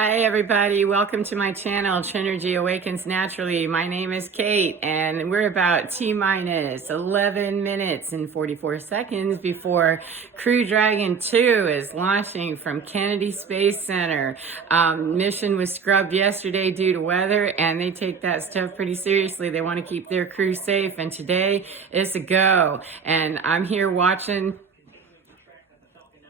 Hi everybody, welcome to my channel, Trinergy Awakens Naturally. My name is Kate and we're about T-minus 11 minutes and 44 seconds before Crew Dragon 2 is launching from Kennedy Space Center. Mission was scrubbed yesterday due to weather and they take that stuff pretty seriously. They want to keep their crew safe and today is a go. And I'm here watching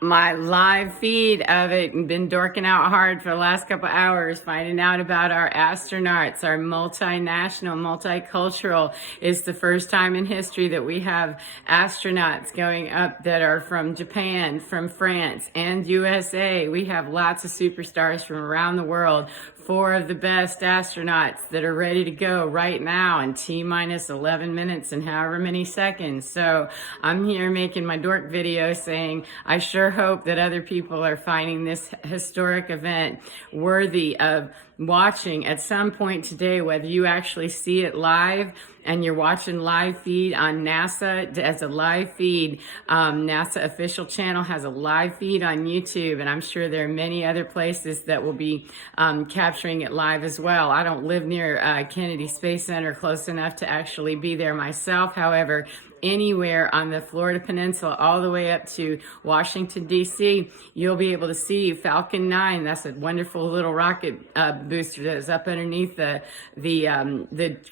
my live feed of it and been dorking out hard for the last couple hours finding out about our astronauts, our multinational, multicultural. It's the first time in history that we have astronauts going up that are from Japan, from France, and USA. We have lots of superstars from around the world. 4 of the best astronauts that are ready to go right now in T-minus 11 minutes and however many seconds. So I'm here making my dork video saying I sure hope that other people are finding this historic event worthy of watching at some point today, whether you actually see it live and you're watching live feed on NASA as a live feed. NASA official channel has a live feed on YouTube, and I'm sure there are many other places that will be capturing it live as well. I don't live near Kennedy Space Center close enough to actually be there myself. However, anywhere on the Florida Peninsula all the way up to Washington, D.C., you'll be able to see Falcon 9. That's a wonderful little rocket booster that's up underneath the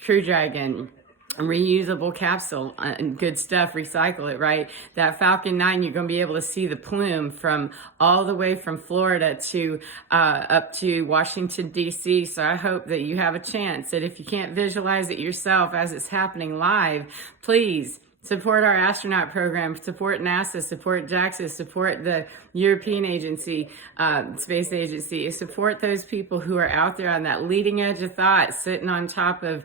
Crew Dragon. Reusable capsule and good stuff, recycle it, right? That Falcon 9, you're going to be able to see the plume from all the way from Florida to up to Washington, D.C. So I hope that you have a chance that if you can't visualize it yourself as it's happening live, please support our astronaut program, support NASA, support JAXA, support the European agency, space agency, support those people who are out there on that leading edge of thought, sitting on top of,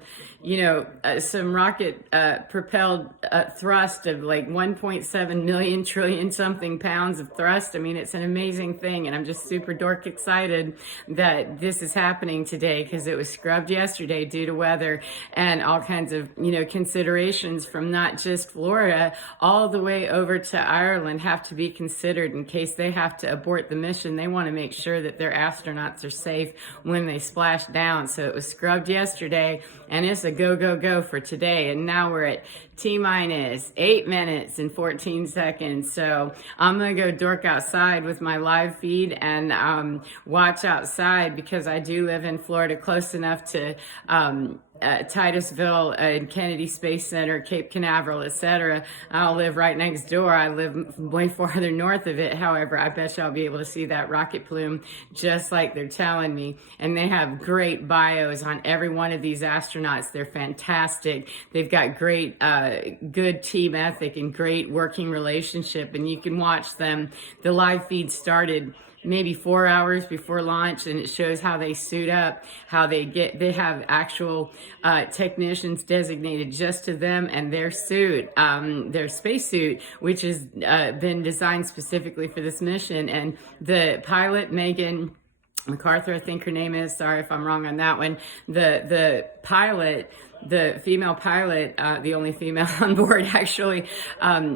some rocket propelled thrust of like 1.7 million trillion something pounds of thrust. I mean, it's an amazing thing. And I'm just super dork excited that this is happening today because it was scrubbed yesterday due to weather and all kinds of, considerations from not just Florida all the way over to Ireland have to be considered in case they have to abort the mission. They want to make sure that their astronauts are safe when they splash down. So it was scrubbed yesterday and it's a go, go, go for today. And now we're at T-minus 8 minutes and 14 seconds. So I'm going to go dork outside with my live feed and watch outside because I do live in Florida close enough to Titusville and Kennedy Space Center, Cape Canaveral, etc. I'll live right next door. I live way farther north of it. However, I bet you I'll be able to see that rocket plume just like they're telling me. And they have great bios on every one of these astronauts. They're fantastic. They've got great, good team ethic and great working relationship. And you can watch them. The live feed started maybe 4 hours before launch, and it shows how they suit up, how they have actual technicians designated just to them and their suit, their spacesuit, which has been designed specifically for this mission. And the pilot, Megan MacArthur, I think her name is, sorry if I'm wrong on that one, the pilot, the female pilot, the only female on board actually,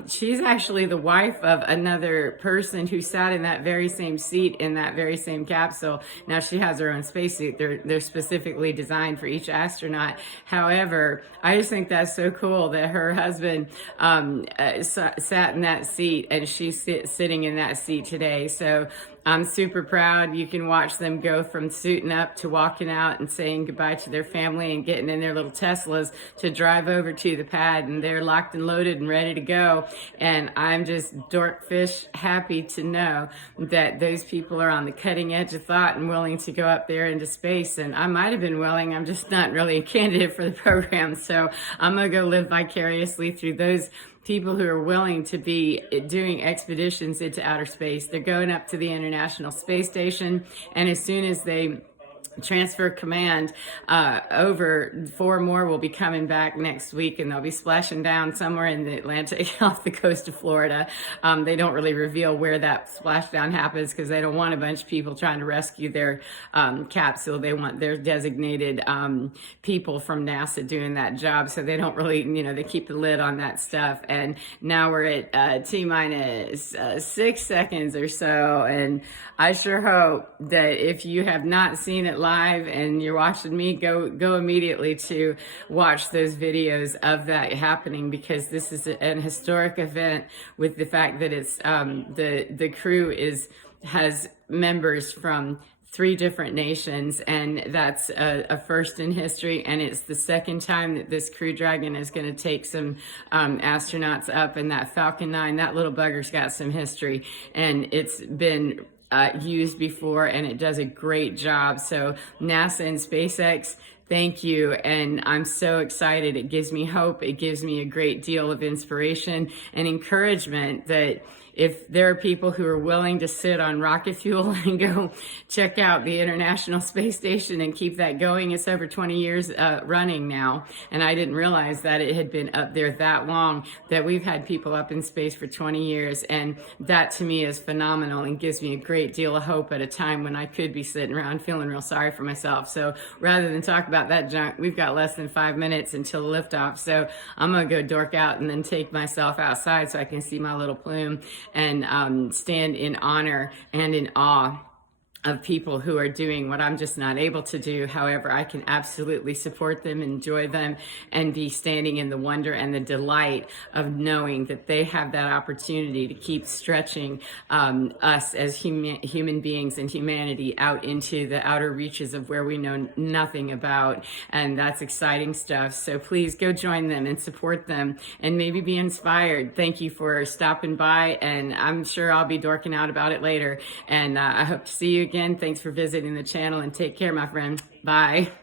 she's actually the wife of another person who sat in that very same seat in that very same capsule. Now she has her own spacesuit. They're specifically designed for each astronaut. However, I just think that's so cool that her husband sat in that seat and she's sitting in that seat today. So I'm super proud. You can watch them go from suiting up to walking out and saying goodbye to their family and getting in their little Teslas to drive over to the pad, and they're locked and loaded and ready to go. And I'm just dorkfish happy to know that those people are on the cutting edge of thought and willing to go up there into space. And I might have been willing, I'm just not really a candidate for the program. So I'm gonna go live vicariously through those people who are willing to be doing expeditions into outer space. They're going up to the International Space Station, and as soon as they transfer command over. 4 more will be coming back next week, and they'll be splashing down somewhere in the Atlantic off the coast of Florida. They don't really reveal where that splashdown happens because they don't want a bunch of people trying to rescue their capsule. They want their designated people from NASA doing that job, so they don't really, they keep the lid on that stuff. And now we're at T-minus 6 seconds or so, and I sure hope that if you have not seen it live and you're watching me, go immediately to watch those videos of that happening, because this is an historic event with the fact that it's the crew has members from 3 different nations, and that's a first in history, and it's the second time that this Crew Dragon is going to take some astronauts up. And that Falcon 9, that little bugger's got some history, and it's been used before, and it does a great job. So NASA and SpaceX, thank you. And I'm so excited. It gives me hope. It gives me a great deal of inspiration and encouragement that if there are people who are willing to sit on rocket fuel and go check out the International Space Station and keep that going, it's over 20 years running now. And I didn't realize that it had been up there that long, that we've had people up in space for 20 years. And that to me is phenomenal and gives me a great deal of hope at a time when I could be sitting around feeling real sorry for myself. So rather than talk about that junk, we've got less than 5 minutes until the liftoff. So I'm going to go dork out and then take myself outside so I can see my little plume and stand in honor and in awe of people who are doing what I'm just not able to do. However, I can absolutely support them, enjoy them, and be standing in the wonder and the delight of knowing that they have that opportunity to keep stretching us as human beings and humanity out into the outer reaches of where we know nothing about. And that's exciting stuff. So please go join them and support them and maybe be inspired. Thank you for stopping by, and I'm sure I'll be dorking out about it later. And I hope to see you again. Thanks for visiting the channel, and take care, my friend. Bye.